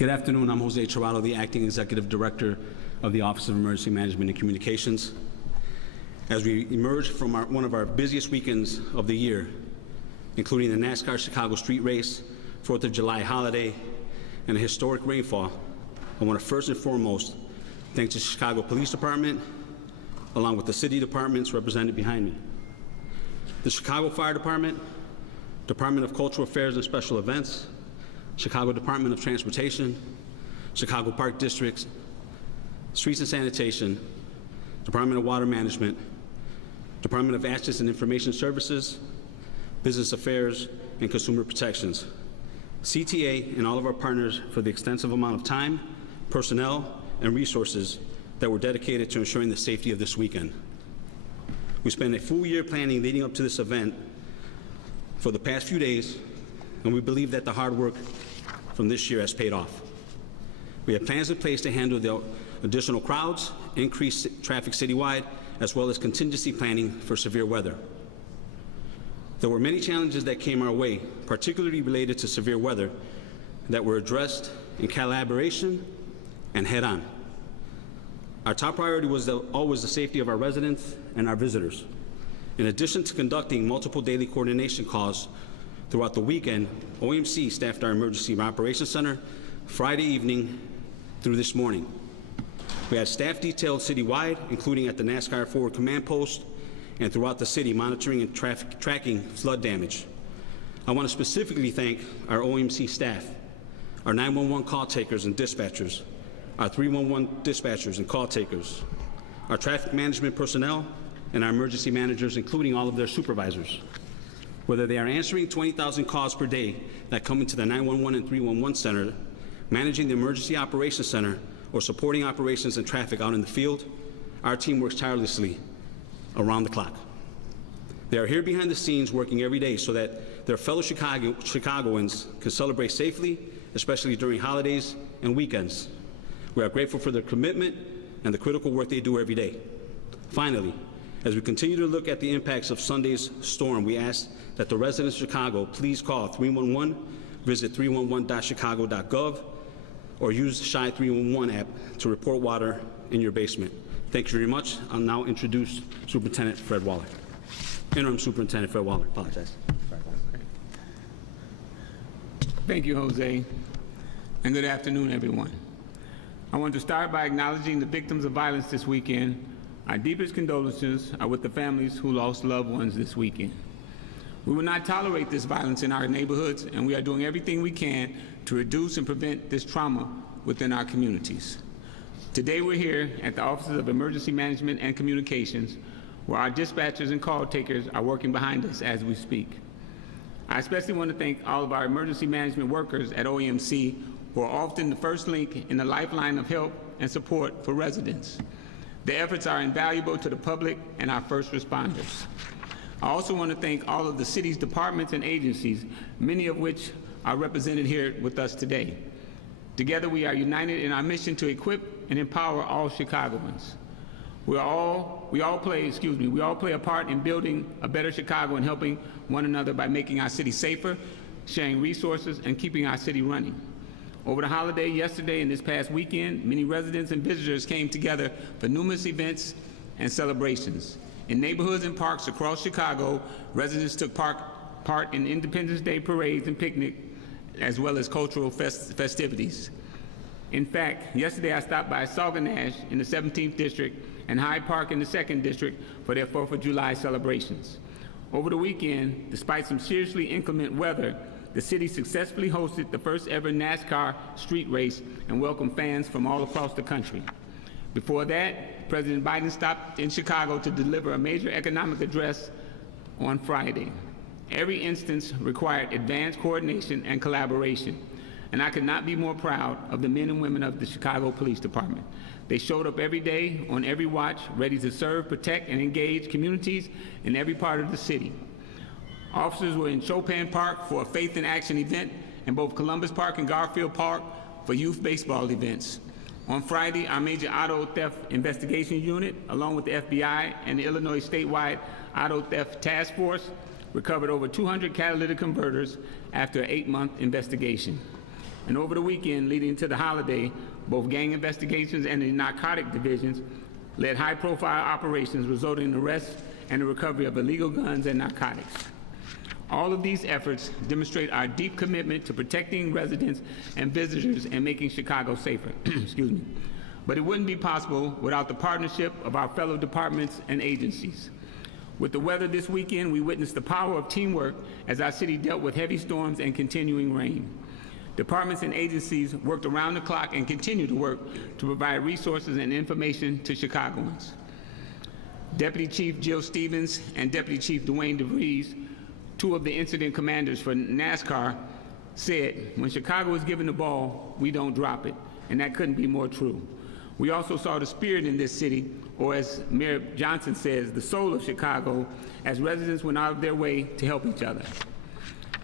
Good afternoon. I'm Jose Tirado, the Acting Executive Director of the Office of Emergency Management and Communications. As we emerge from one of our busiest weekends of the year, including the NASCAR Chicago Street Race, 4th of July holiday, and a historic rainfall, I want to first and foremost thank the Chicago Police Department, along with the city departments represented behind me. The Chicago Fire Department, Department of Cultural Affairs and Special Events, Chicago Department of Transportation, Chicago Park Districts, Streets and Sanitation, Department of Water Management, Department of Access and Information Services, Business Affairs, and Consumer Protections, CTA, and all of our partners for the extensive amount of time, personnel, and resources that were dedicated to ensuring the safety of this weekend. We spent a full year planning leading up to this event for the past few days, and we believe that the hard work from this year has paid off. We have plans in place to handle the additional crowds, increased traffic citywide, as well as contingency planning for severe weather. There were many challenges that came our way, particularly related to severe weather, that were addressed in collaboration and head-on. Our top priority was always the safety of our residents and our visitors. In addition to conducting multiple daily coordination calls throughout the weekend, OMC staffed our Emergency Operations Center Friday evening through this morning. We had staff detailed citywide, including at the NASCAR Forward Command Post and throughout the city, monitoring and tracking flood damage. I want to specifically thank our OMC staff, our 911 call takers and dispatchers, our 311 dispatchers and call takers, our traffic management personnel, and our emergency managers, including all of their supervisors. Whether they are answering 20,000 calls per day that come into the 911 and 311 center, managing the Emergency Operations Center, or supporting operations and traffic out in the field, our team works tirelessly around the clock. They are here behind the scenes working every day so that their fellow Chicagoans can celebrate safely, especially during holidays and weekends. We are grateful for their commitment and the critical work they do every day. Finally, as we continue to look at the impacts of Sunday's storm, we ask that the residents of Chicago please call 311, visit 311.chicago.gov, or use the Chi 311 app to report water in your basement. Thank you very much. I'll now introduce Superintendent Fred Waller. Interim Superintendent Fred Waller. Apologize. Thank you, Jose, and good afternoon, everyone. I want to start by acknowledging the victims of violence this weekend. Our deepest condolences are with the families who lost loved ones this weekend. We will not tolerate this violence in our neighborhoods, and we are doing everything we can to reduce and prevent this trauma within our communities. Today we're here at the Offices of Emergency Management and Communications, where our dispatchers and call takers are working behind us as we speak. I especially want to thank all of our emergency management workers at OEMC, who are often the first link in the lifeline of help and support for residents. Their efforts are invaluable to the public and our first responders. I also want to thank all of the city's departments and agencies, many of which are represented here with us today. Together we are united in our mission to equip and empower all Chicagoans. We all play a part in building a better Chicago and helping one another by making our city safer, sharing resources, and keeping our city running. Over the holiday yesterday and this past weekend, many residents and visitors came together for numerous events and celebrations. In neighborhoods and parks across Chicago, residents took part in Independence Day parades and picnics, as well as cultural festivities. In fact, yesterday I stopped by Sauganash in the 17th District and Hyde Park in the 2nd District for their 4th of July celebrations. Over the weekend, despite some seriously inclement weather, the city successfully hosted the first ever NASCAR street race and welcomed fans from all across the country. Before that, President Biden stopped in Chicago to deliver a major economic address on Friday. Every instance required advanced coordination and collaboration, and I could not be more proud of the men and women of the Chicago Police Department. They showed up every day, on every watch, ready to serve, protect, and engage communities in every part of the city. Officers were in Chopin Park for a Faith in Action event, and both Columbus Park and Garfield Park for youth baseball events. On Friday, our major auto theft investigation unit, along with the FBI and the Illinois statewide auto theft task force, recovered over 200 catalytic converters after an 8-month investigation. And over the weekend leading to the holiday, both gang investigations and the narcotic divisions led high-profile operations resulting in arrests and the recovery of illegal guns and narcotics. All of these efforts demonstrate our deep commitment to protecting residents and visitors and making Chicago safer. Excuse me. But it wouldn't be possible without the partnership of our fellow departments and agencies. With the weather this weekend, we witnessed the power of teamwork as our city dealt with heavy storms and continuing rain. Departments and agencies worked around the clock and continue to work to provide resources and information to Chicagoans. Deputy Chief Jill Stevens and Deputy Chief Dwayne DeVries, two of the incident commanders for NASCAR, said, "When Chicago is given the ball, we don't drop it," and that couldn't be more true. We also saw the spirit in this city, or as Mayor Johnson says, the soul of Chicago, as residents went out of their way to help each other.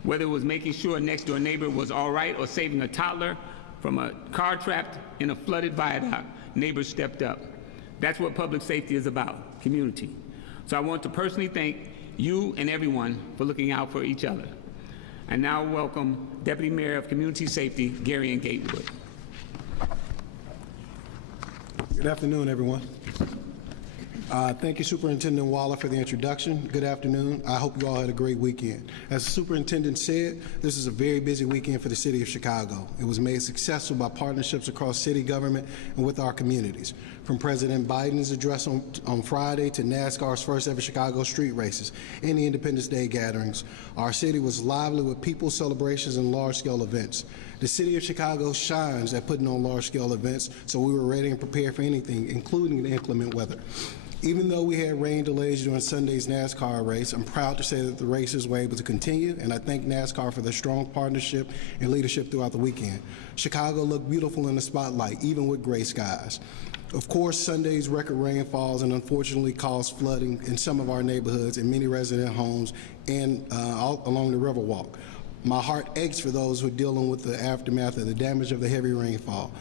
Whether it was making sure a next-door neighbor was all right or saving a toddler from a car trapped in a flooded viaduct, neighbors stepped up. That's what public safety is about, community. So I want to personally thank you and everyone for looking out for each other. I now welcome Deputy Mayor of Community Safety, Gary Gatewood. Good afternoon, everyone. Thank you, Superintendent Waller, for the introduction. Good afternoon. I hope you all had a great weekend. As the superintendent said, this is a very busy weekend for the city of Chicago. It was made successful by partnerships across city government and with our communities. From President Biden's address on Friday to NASCAR's first ever Chicago street races and the Independence Day gatherings, our city was lively with people, celebrations, and large-scale events. The city of Chicago shines at putting on large-scale events, so we were ready and prepared for anything, including the inclement weather. Even though we had rain delays during Sunday's NASCAR race, I'm proud to say that the races were able to continue, and I thank NASCAR for their strong partnership and leadership throughout the weekend. Chicago looked beautiful in the spotlight, even with gray skies. Of course, Sunday's record rainfalls and unfortunately caused flooding in some of our neighborhoods and many resident homes and along the Riverwalk. My heart aches for those who are dealing with the aftermath of the damage of the heavy rainfall.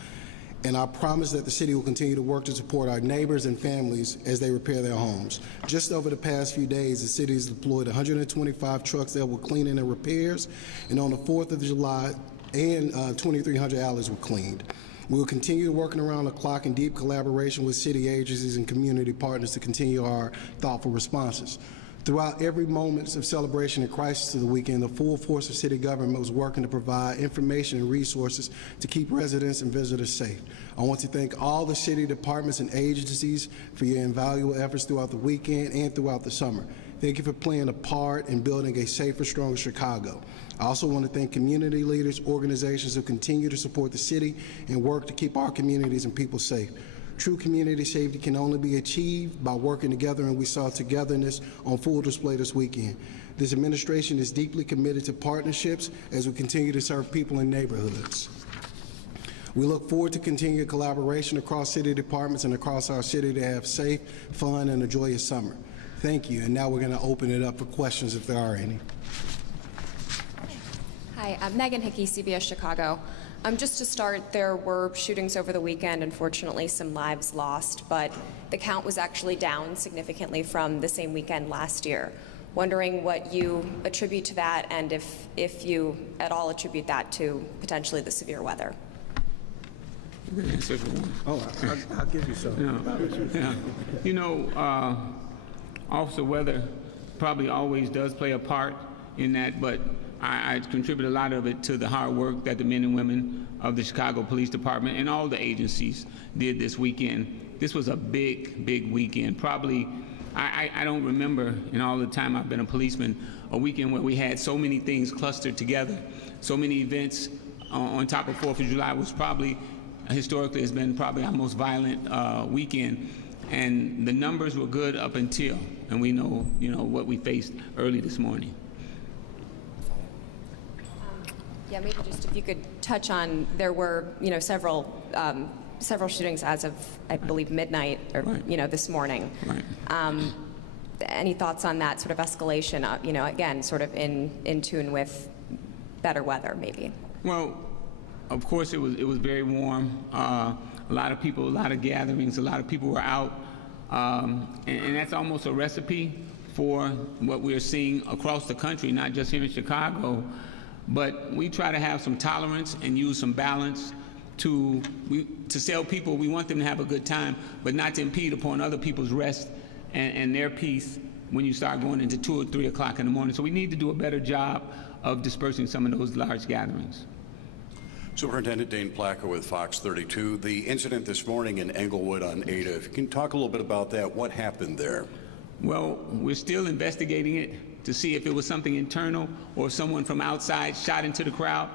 And I promise that the city will continue to work to support our neighbors and families as they repair their homes. Just over the past few days, the city has deployed 125 trucks that were cleaning and repairs, and on the 4th of July, 2,300 alleys were cleaned. We will continue working around the clock in deep collaboration with city agencies and community partners to continue our thoughtful responses. Throughout every moment of celebration and crisis of the weekend, the full force of city government was working to provide information and resources to keep residents and visitors safe. I want to thank all the city departments and agencies for your invaluable efforts throughout the weekend and throughout the summer. Thank you for playing a part in building a safer, stronger Chicago. I also want to thank community leaders, organizations who continue to support the city and work to keep our communities and people safe. True community safety can only be achieved by working together, and we saw togetherness on full display this weekend. This administration is deeply committed to partnerships as we continue to serve people in neighborhoods. We look forward to continued collaboration across city departments and across our city to have safe, fun, and a joyous summer. Thank you, and now we're going to open it up for questions if there are any. Hi, I'm Megan Hickey, CBS Chicago. Just to start, there were shootings over the weekend, unfortunately some lives lost, but the count was actually down significantly from the same weekend last year. Wondering what you attribute to that, and if you at all attribute that to potentially the severe weather. Oh, I'll give you some. Yeah. You know, Officer Weather probably always does play a part in that, but I contribute a lot of it to the hard work that the men and women of the Chicago Police Department and all the agencies did this weekend. This was a big, big weekend. Probably, I don't remember in all the time I've been a policeman, a weekend where we had so many things clustered together, so many events on top of 4th of July was probably, historically, has been probably our most violent weekend. And the numbers were good up until, and we know, you know, what we faced early this morning. Yeah, maybe just if you could touch on, there were, you know, several shootings as of, I believe, midnight or, Right. you know, this morning. Right. Any thoughts on that sort of escalation, you know, again, sort of in tune with better weather, maybe? Well, of course, it was very warm. A lot of people, a lot of gatherings, a lot of people were out. And that's almost a recipe for what we're seeing across the country, not just here in Chicago. but we try to have some tolerance and use some balance to tell people we want them to have a good time, but not to impede upon other people's rest and their peace when you start going into 2 or 3 o'clock in the morning. So we need to do a better job of dispersing some of those large gatherings. Superintendent Dane Placker with Fox 32. The incident this morning in Englewood on Ada, if you can talk a little bit about that, what happened there? Well, we're still investigating it to see if it was something internal or if someone from outside shot into the crowd.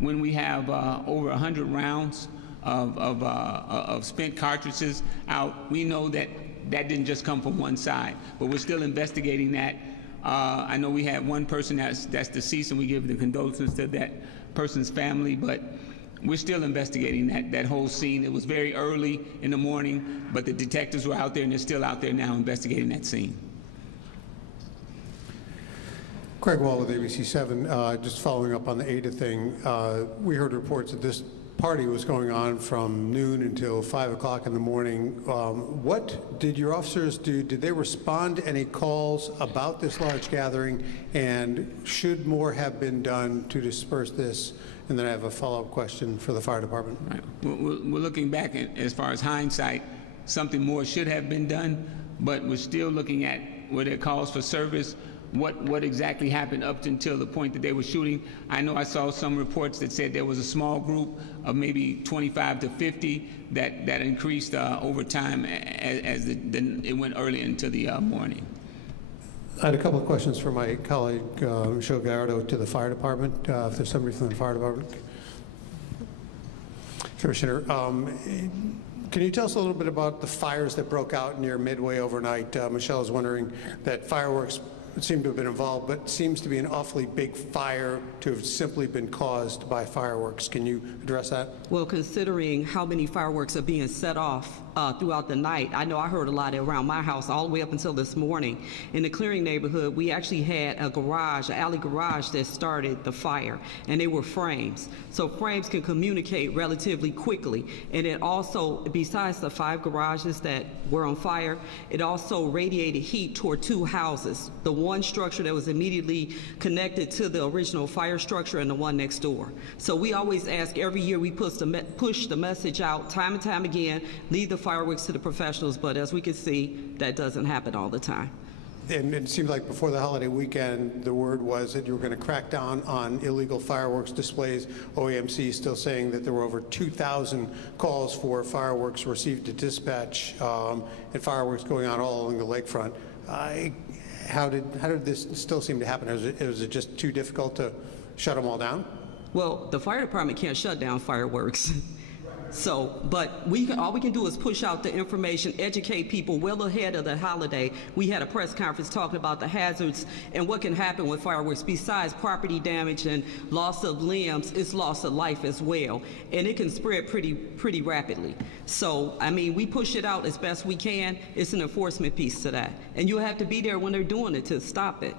When we have over 100 rounds of spent cartridges out, we know that that didn't just come from one side, but we're still investigating that. I know we had one person that's deceased, and we give the condolences to that person's family, but we're still investigating that whole scene. It was very early in the morning, but the detectives were out there, and they're still out there now investigating that scene. Craig Wall with ABC7. Just following up on the Ada thing, we heard reports that this party was going on from noon until 5 o'clock in the morning. What did your officers do? Did they respond to any calls about this large gathering? And should more have been done to disperse this? And then I have a follow-up question for the fire department. Right. We're looking back as far as hindsight. Something more should have been done, but we're still looking at were there calls for service, what exactly happened up until the point that they were shooting. I know I saw some reports that said there was a small group of maybe 25 to 50 that increased over time as it went early into the morning. I had a couple of questions for my colleague, Michelle Gallardo, to the fire department, if there's somebody from the fire department. Commissioner, can you tell us a little bit about the fires that broke out near Midway overnight? Michelle is wondering that fireworks seem to have been involved, but seems to be an awfully big fire to have simply been caused by fireworks. Can you address that? Well, considering how many fireworks are being set off throughout the night, I know I heard a lot around my house all the way up until this morning. In the Clearing neighborhood, we actually had a garage, an alley garage that started the fire, and they were frames. So frames can communicate relatively quickly. And it also, besides the 5 garages that were on fire, it also radiated heat toward 2 houses. The one structure that was immediately connected to the original fire structure and the one next door. So we always ask, every year we push the message out time and time again, leave the fireworks to the professionals, but as we can see, that doesn't happen all the time. And it seems like before the holiday weekend, the word was that you were going to crack down on illegal fireworks displays. OAMC is still saying that there were over 2,000 calls for fireworks received to dispatch, and fireworks going on all along the lakefront. How did this still seem to happen? Was it just too difficult to shut them all down? Well, the fire department can't shut down fireworks. So, but all we can do is push out the information, educate people well ahead of the holiday. We had a press conference talking about the hazards and what can happen with fireworks. Besides property damage and loss of limbs, it's loss of life as well. And it can spread pretty rapidly. So, I mean, we push it out as best we can. It's an enforcement piece to that. And you have to be there when they're doing it to stop it.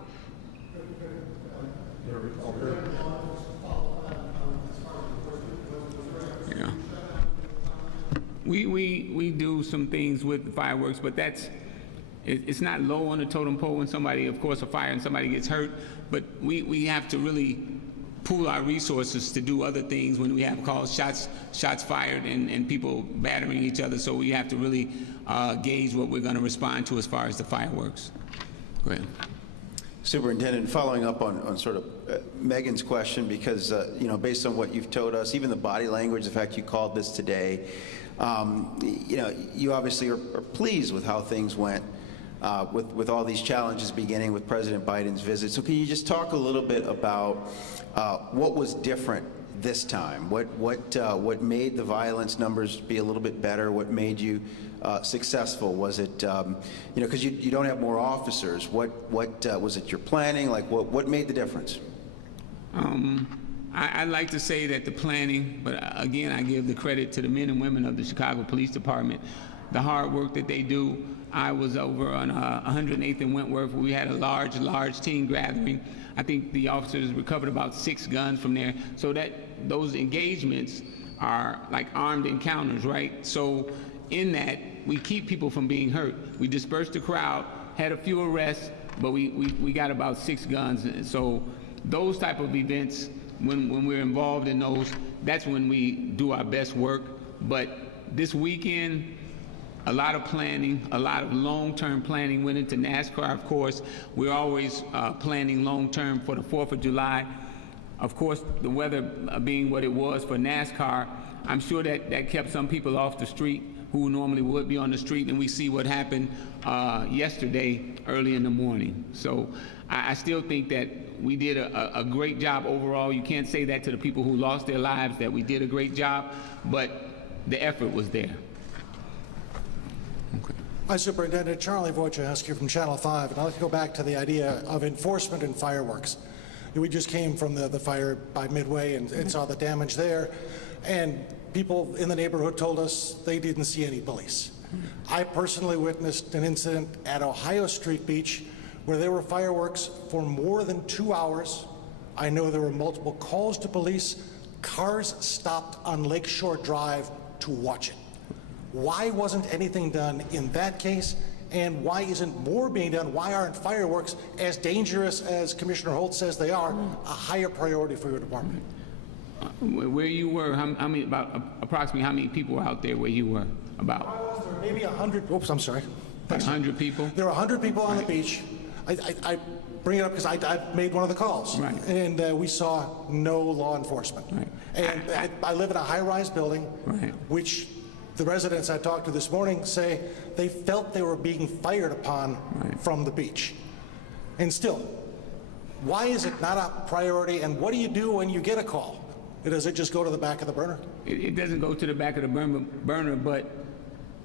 Yeah. We do some things with the fireworks, but it's not low on the totem pole when somebody, of course, a fire and somebody gets hurt, but we have to really pool our resources to do other things when we have calls, shots fired and people battering each other, so we have to really gauge what we're going to respond to as far as the fireworks. Go ahead. Superintendent, following up on sort of Megan's question, because you know, based on what you've told us, even the body language, the fact you called this today, you know, you obviously are pleased with how things went with all these challenges beginning with President Biden's visit. So can you just talk a little bit about what was different this time? What made the violence numbers be a little bit better? What made you successful? Was it, you know, because you don't have more officers. What was it your planning? Like, what made the difference? I'd like to say that the planning, but again, I give the credit to the men and women of the Chicago Police Department, the hard work that they do. I was over on 108th and Wentworth, where we had a large team gathering. I think the officers recovered about 6 guns from there. So that those engagements are like armed encounters, right? So in that, we keep people from being hurt. We dispersed the crowd, had a few arrests, but we got about 6 guns. And so those type of events when we're involved in those, that's when we do our best work. But this weekend, a lot of planning, a lot of long-term planning went into NASCAR, of course. We're always planning long-term for the 4th of July. Of course, the weather being what it was for NASCAR, I'm sure that kept some people off the street who normally would be on the street, and we see what happened yesterday early in the morning. So I still think that we did a great job overall. You can't say that to the people who lost their lives, that we did a great job, but the effort was there. Hi, Superintendent. Charlie Wojciechowski from Channel 5, and I'd like to go back to the idea of enforcement in fireworks. We just came from the fire by Midway and saw the damage there, and people in the neighborhood told us they didn't see any police. I personally witnessed an incident at Ohio Street Beach where there were fireworks for more than 2 hours. I know there were multiple calls to police. Cars stopped on Lakeshore Drive to watch it. Why wasn't anything done in that case, and why isn't more being done? Why aren't fireworks, as dangerous as Commissioner Holt says they are, a higher priority for your department? Where you were, how many, approximately how many people were out there where you were? About? There were maybe 100, oops, I'm sorry. 100 people? There were 100 people on the beach. I bring it up because I made one of the calls. Right. And we saw no law enforcement. Right. And I live in a high-rise building, Right. which the residents I talked to this morning say they felt they were being fired upon Right. from the beach. And still, why is it not a priority, and what do you do when you get a call? Does it just go to the back of the burner? It doesn't go to the back of the burner, but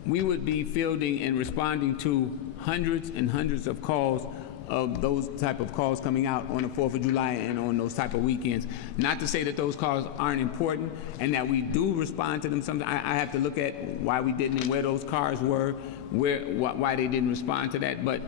we would be fielding and responding to hundreds and hundreds of calls of those type of calls coming out on the 4th of July and on those type of weekends. Not to say that those calls aren't important and that we do respond to them. Sometimes I have to look at why we didn't and where those cars were, why they didn't respond to that. But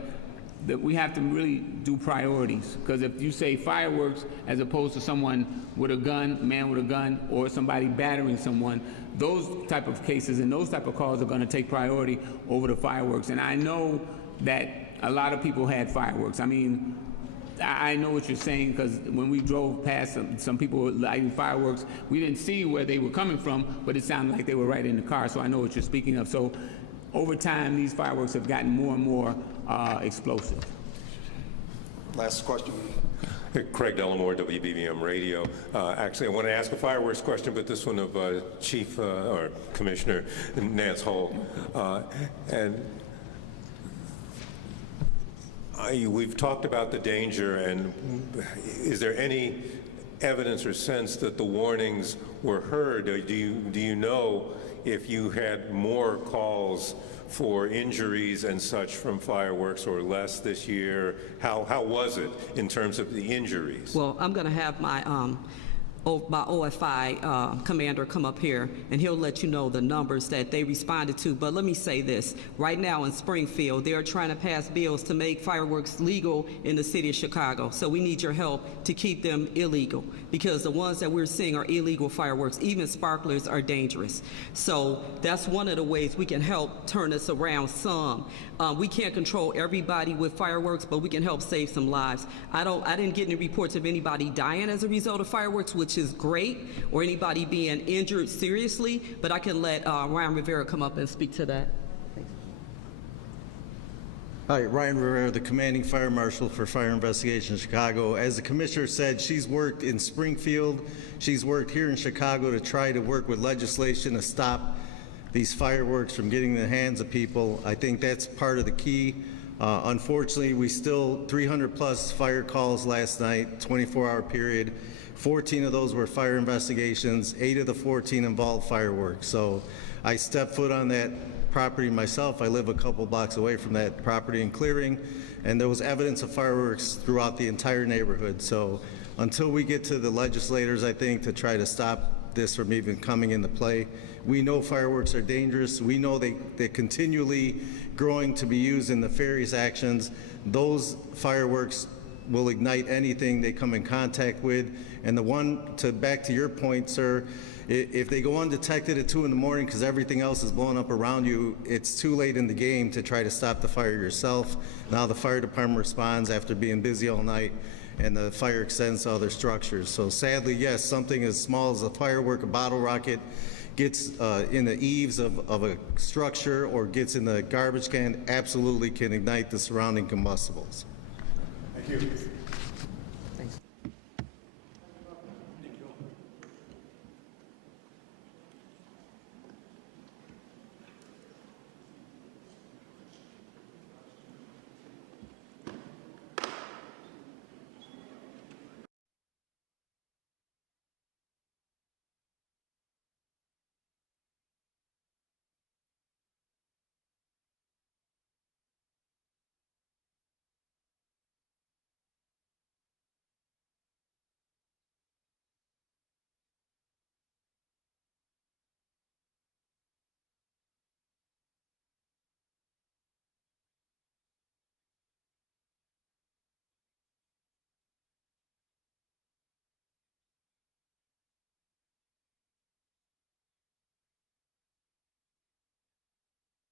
we have to really do priorities, because if you say fireworks as opposed to someone with a gun, man with a gun, or somebody battering someone, those type of cases and those type of calls are going to take priority over the fireworks. And I know that a lot of people had fireworks. I mean, I know what you're saying, because when we drove past some people were lighting fireworks, we didn't see where they were coming from, but it sounded like they were right in the car, so I know what you're speaking of. So over time, these fireworks have gotten more and more explosive. Last question. Craig Dellamore, WBBM Radio. Actually, I want to ask a fireworks question, but this one of Chief or Commissioner Nance Holt. We've talked about the danger, and is there any evidence or sense that the warnings were heard? Do you know if you had more calls for injuries and such from fireworks or less this year? How was it in terms of the injuries? Well, I'm going to have my OFI commander come up here, and he'll let you know the numbers that they responded to. But let me say this. Right now in Springfield, they are trying to pass bills to make fireworks legal in the city of Chicago. So we need your help to keep them illegal, because the ones that we're seeing are illegal fireworks. Even sparklers are dangerous. So that's one of the ways we can help turn this around some. We can't control everybody with fireworks, but we can help save some lives. I didn't get any reports of anybody dying as a result of fireworks, which is great, or anybody being injured seriously, but I can let Ryan Rivera come up and speak to that. Hi, Ryan Rivera, the commanding fire marshal for Fire Investigation Chicago. As the commissioner said, she's worked in Springfield, she's worked here in Chicago to try to work with legislation to stop these fireworks from getting in the hands of people. I think that's part of the key. Unfortunately, we still 300 plus fire calls last night, 24-hour period. 14 of those were fire investigations. 8 of the 14 involved fireworks. So I stepped foot on that property myself. I live a couple blocks away from that property in Clearing, and there was evidence of fireworks throughout the entire neighborhood. So until we get to the legislators, I think, to try to stop this from even coming into play, we know fireworks are dangerous. We know they're continually growing to be used in nefarious actions. Those fireworks will ignite anything they come in contact with. And the one, back to your point, sir, if they go undetected at 2 in the morning because everything else is blowing up around you, it's too late in the game to try to stop the fire yourself. Now the fire department responds after being busy all night, and the fire extends to other structures. So sadly, yes, something as small as a firework, a bottle rocket, gets in the eaves of a structure or gets in the garbage can, absolutely can ignite the surrounding combustibles. Thank you.